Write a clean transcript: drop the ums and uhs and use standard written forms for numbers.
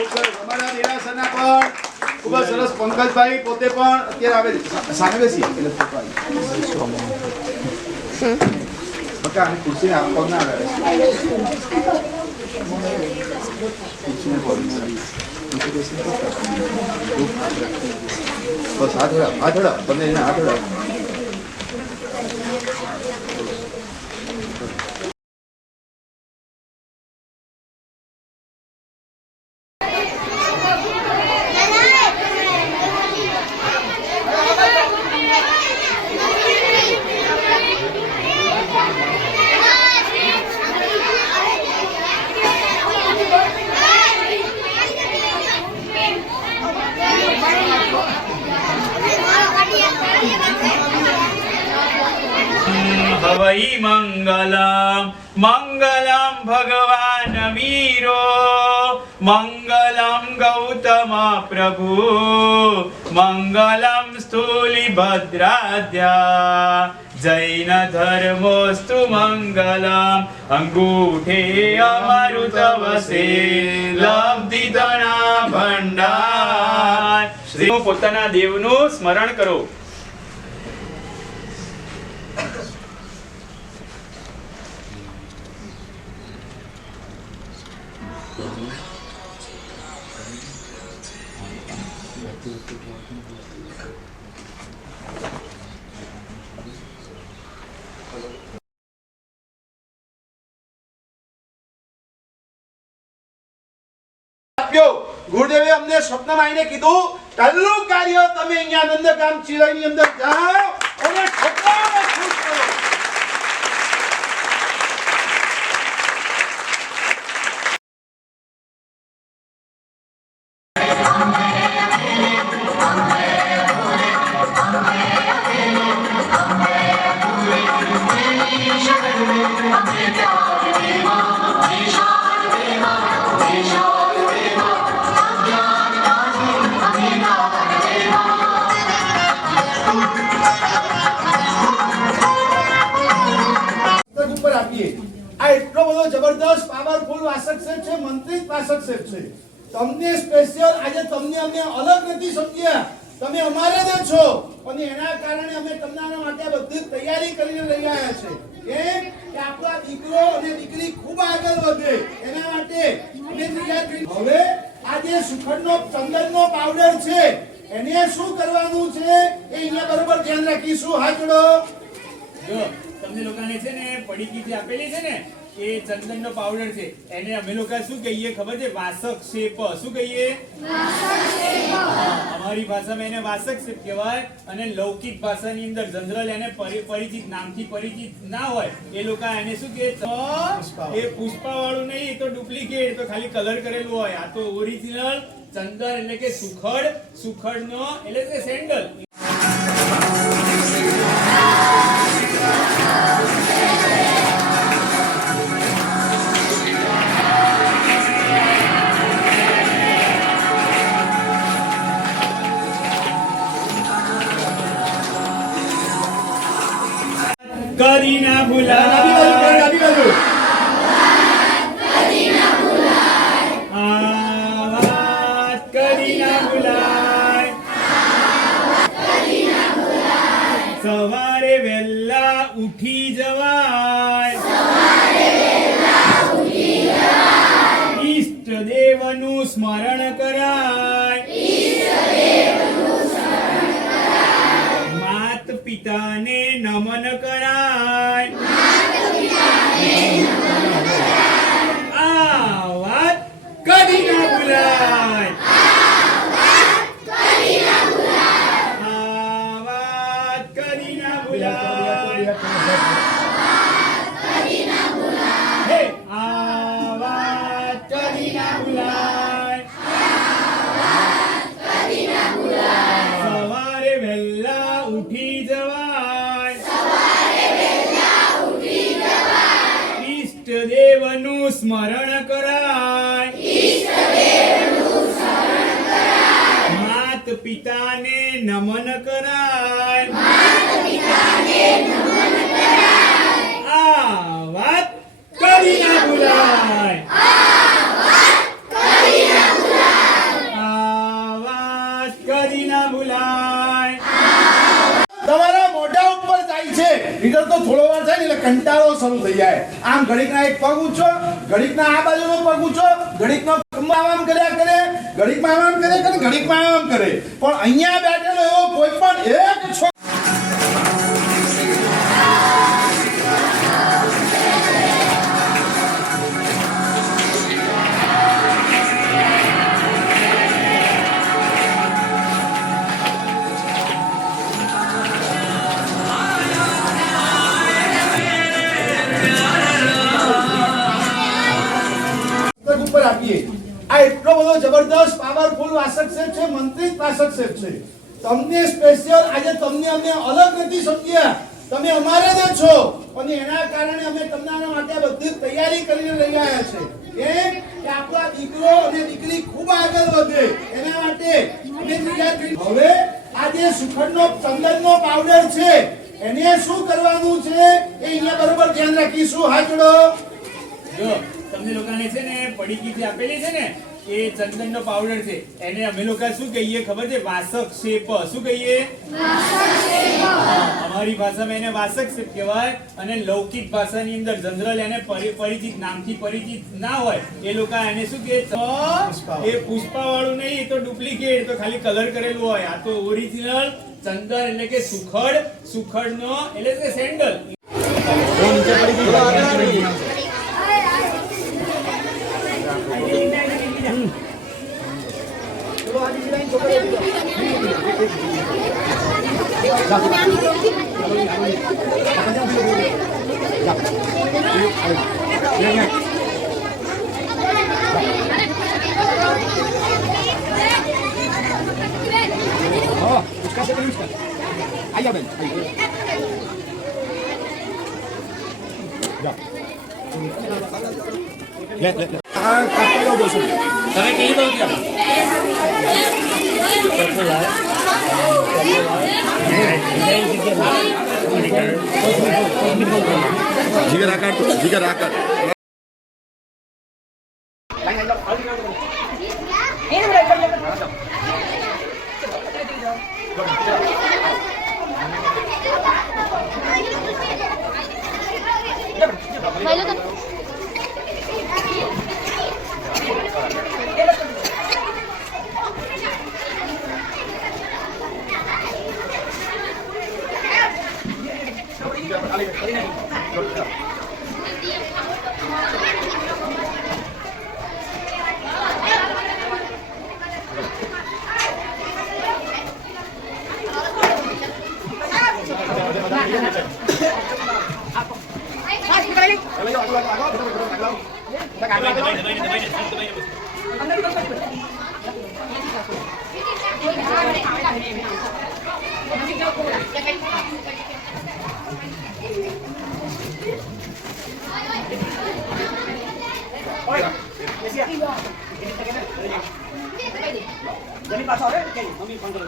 અમારા દેરાસરના પણ ખૂબ જ સરસ પંકજભાઈ પોતે પણ અત્યારે આવે સામે બેસી એટલે ફોટો આવી બકા અને ખુરશી આપવા ના આવે ખુરશીને બોલી બસ હાથ હડા બંને એના હાથ હડા वही मंगलम मंगलम भगवान वीरो मंगलम गौतम प्रभु मंगलम स्थूलिभद्राद्या जैन धर्मोस्तु मंगलम अंगूठे अमृत वसे लब्धि धना भंडार श्री પોતાના દેવનું સ્મરણ કરો. ગુરુદેવે અમને સ્વપ્નમાં આવીને કીધું પહેલું કાર્ય તમે અહીંયા નંદગામ ચિરાઈની અંદર જાઓ અને છોકરાઓને ખુશ કરો. જબરદસ્ત પાવરફુલ વાસક સેટ છે, મંત્રિત વાસક સેટ છે. તમને સ્પેશિયલ આજે તમને અમે અલગ નથી સમજ્યા, તમે અમારે જ છો અને એના કારણે અમે તમારા માટે બધી તૈયારી કરીને લઈ આવ્યા છે કેમ કે આપણો દીકરો અને દીકરી ખૂબ આગળ વધે એના માટે અમે તૈયાર કરી. હવે આજે સુખડનો ચંદનનો પાવડર છે એને શું કરવાનું છે એ અહીંયા બરોબર ધ્યાન રાખીશું. હાથ જોડો. જો તમને લોકોને છે ને પડીકી જે આપેલી છે ને એ ચંદનનો પાવડર છે, એને અમે લોકો શું કહીએ ખબર છે? વાસક શેપ. શું કહીએ? અમારી ભાષામાં એને વાસક શેપ કહેવાય અને લૌકિક ભાષાની અંદર જનરલ એને પરિચિત નામથી પરિચિત ના હોય એ લોકો એને શું કહે? એ પુષ્પા વાળું નહીં, એ તો ડુપ્લિકેટ, તો ખાલી કલર કરેલું હોય. આ તો ઓરિજિનલ ચંદન એટલે કે સુખડનો એટલે કે સેન્ડલ. કરી ના ભૂલાય આ વાત કરી ના ભૂલાય. સવારે વહેલા ઉઠી જવાય, ઈષ્ટ દેવનું સ્મરણ કરાય, માત પિતાને નમન કરાય. આ વાત કદી ના ભૂલાય. આ વાત કદી ના ભૂલાય. હે આ વાત કદી ના ભૂલાય. સવારે વહેલા ઉઠી જવાય, ઈષ્ટ દેવનું સ્મરણ કરાય, માત પિતાને નમન કરાય. આ વાત કરી ના ભૂલાય. આવી છે રિઝલ્ટ તો થોડો વાર થાય ને એટલે કંટાળો શરૂ થઈ જાય આમ ઘડીકના એક પગ ઊંચો ઘડીકના આ બાજુનો પગ ઊંચો ઘડીકનો આમ કર્યા કરે ઘડીકમાં આમ કરે કે ઘડીકમાં આમ કરે પણ અહીંયા બેઠેલો એવો કોઈ પણ એક છોકરો ઉપર આપીએ આ એટલો બધો જબરદસ્ત પાવરફુલ વાસક સેટ છે મંત્રિત વાસક સેટ છે તમને સ્પેશિયલ આજે તમને અમે અલગ નથી સમજ્યા તમે અમારે જ છો અને એના કારણે અમે તમારા માટે બધી તૈયારી કરીને લઈ આવ્યા છે કે આપણો દીકરો અને દીકરી ખૂબ આગળ વધે એના માટે અમે તૈયાર કરી હવે આ જે સુખડનો ચંદનનો પાવડર છે એને શું કરવાનું છે એ અહીંયા બરોબર ધ્યાન રાખીશું હાથ જોડો જો તમને લોકોને છે ને પડીકી જે આપેલી છે ને એ ચંદનનો પાવડર છે એને અમે લોકો શું કહીએ ખબર છે વાસક શેપ શું કહીએ અમારી ભાષામાં એને વાસક શેપ કહેવાય અને લૌકિક ભાષાની અંદર જનરલ એને પરિચિત નામથી પરિચિત ના હોય એ લોકો એને શું કહે એ પુષ્પા વાળું નહીં એ તો ડુપ્લિકેટ તો ખાલી કલર કરેલું હોય આ તો ઓરિજિનલ ચંદન એટલે કે સુખડનો એટલે કે સેન્ડલ તમે કેવી દો જીગર આકાર Jadi pasal ni, mami panggil.